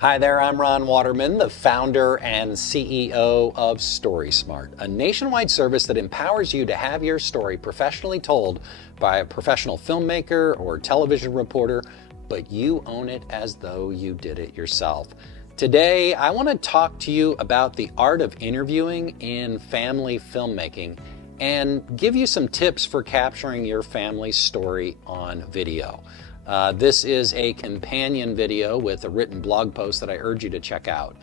Hi there, I'm Ron Waterman, the founder and CEO of StorySmart, a nationwide service that empowers you to have your story professionally told by a professional filmmaker or television reporter, but you own it as though you did it yourself. Today, I want to talk to you about the art of interviewing in family filmmaking and give you some tips for capturing your family's story on video. This is a companion video with a written blog post that I urge you to check out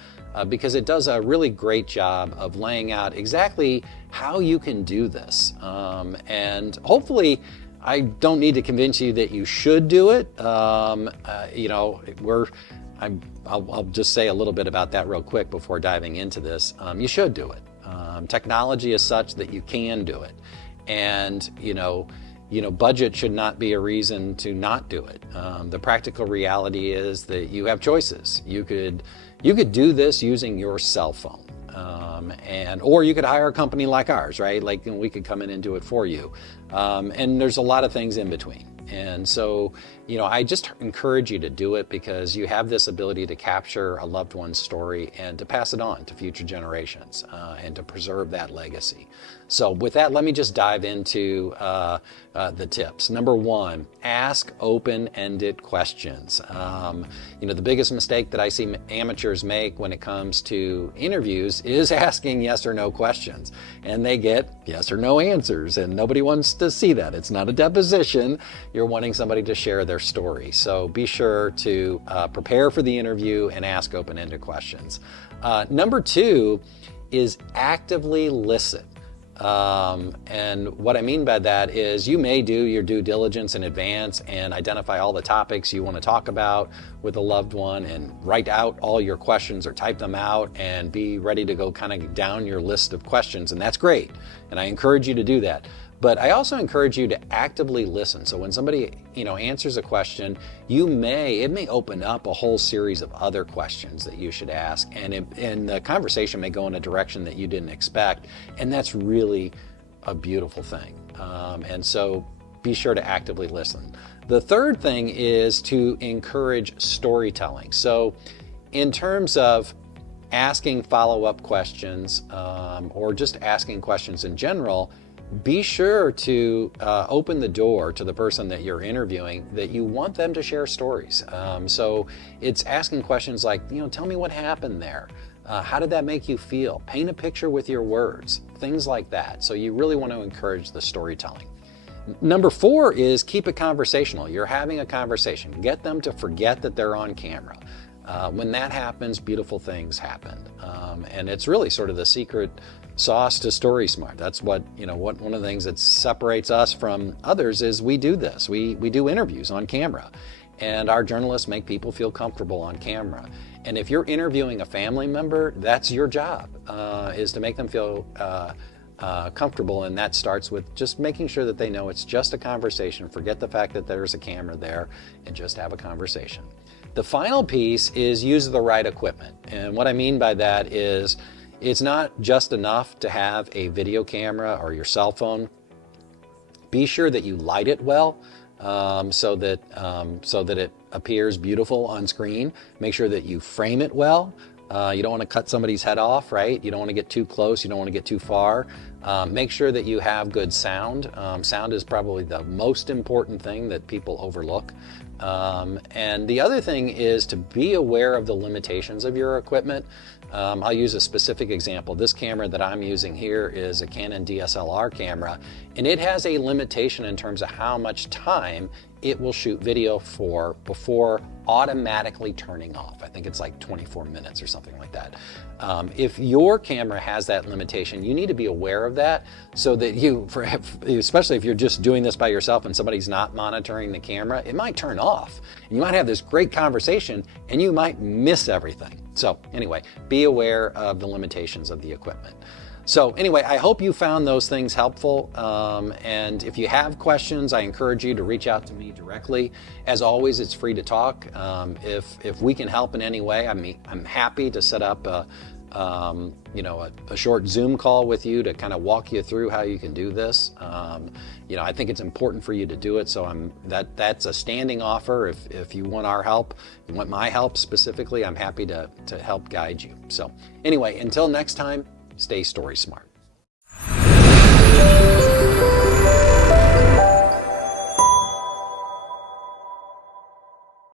because it does a really great job of laying out exactly how you can do this. And hopefully, I don't need to convince you that you should do it. I'll just say a little bit about that real quick before diving into this. You should do it. Technology is such that you can do it. And, budget should not be a reason to not do it. The practical reality is that you have choices. You could do this using your cell phone, or you could hire a company like ours, right? Like we could come in and do it for you. And there's a lot of things in between. And so, I just encourage you to do it because you have this ability to capture a loved one's story and to pass it on to future generations and to preserve that legacy. So with that, let me just dive into the tips. Number one, ask open-ended questions. The biggest mistake that I see amateurs make when it comes to interviews is asking yes or no questions. And they get yes or no answers, and nobody wants to see that. It's not a deposition. You're wanting somebody to share their story. So be sure to prepare for the interview and ask open-ended questions. Number two is actively listen. And what I mean by that is you may do your due diligence in advance and identify all the topics you want to talk about with a loved one and write out all your questions or type them out and be ready to go kind of down your list of questions. And that's great. And I encourage you to do that. But I also encourage you to actively listen. So when somebody, answers a question, it may open up a whole series of other questions that you should ask. And the conversation may go in a direction that you didn't expect. And that's really a beautiful thing. And so be sure to actively listen. The third thing is to encourage storytelling. So in terms of asking follow-up questions or just asking questions in general, be sure to open the door to the person that you're interviewing that you want them to share stories. So it's asking questions like, tell me what happened there. How did that make you feel? Paint a picture with your words, things like that. So you really want to encourage the storytelling. Number four is keep it conversational. You're having a conversation. Get them to forget that they're on camera. When that happens, beautiful things happen. And it's really sort of the secret sauce to StorySmart. That's what, one of the things that separates us from others is we do this. We do interviews on camera, and our journalists make people feel comfortable on camera. And if you're interviewing a family member, that's your job, is to make them feel comfortable. And that starts with just making sure that they know it's just a conversation. Forget the fact that there's a camera there and just have a conversation. The final piece is use the right equipment. And what I mean by that is it's not just enough to have a video camera or your cell phone. Be sure that you light it well so that it appears beautiful on screen. Make sure that you frame it well. You don't want to cut somebody's head off, right? You don't want to get too close. You don't want to get too far. Make sure that you have good sound. Sound is probably the most important thing that people overlook. And the other thing is to be aware of the limitations of your equipment. I'll use a specific example. This camera that I'm using here is a Canon DSLR camera, and it has a limitation in terms of how much time it will shoot video for before automatically turning off. I think it's like 24 minutes or something like that. If your camera has that limitation, you need to be aware of that so that especially if you're just doing this by yourself and somebody's not monitoring the camera, it might turn off. You might have this great conversation and you might miss everything. So anyway, be aware of the limitations of the equipment. So anyway, I hope you found those things helpful. And if you have questions, I encourage you to reach out to me directly. As always, it's free to talk. If we can help in any way, I'm happy to set up a short Zoom call with you to kind of walk you through how you can do this. I think it's important for you to do it. So that's a standing offer. If you want our help, you want my help specifically, I'm happy to help guide you. So anyway, until next time, stay story smart.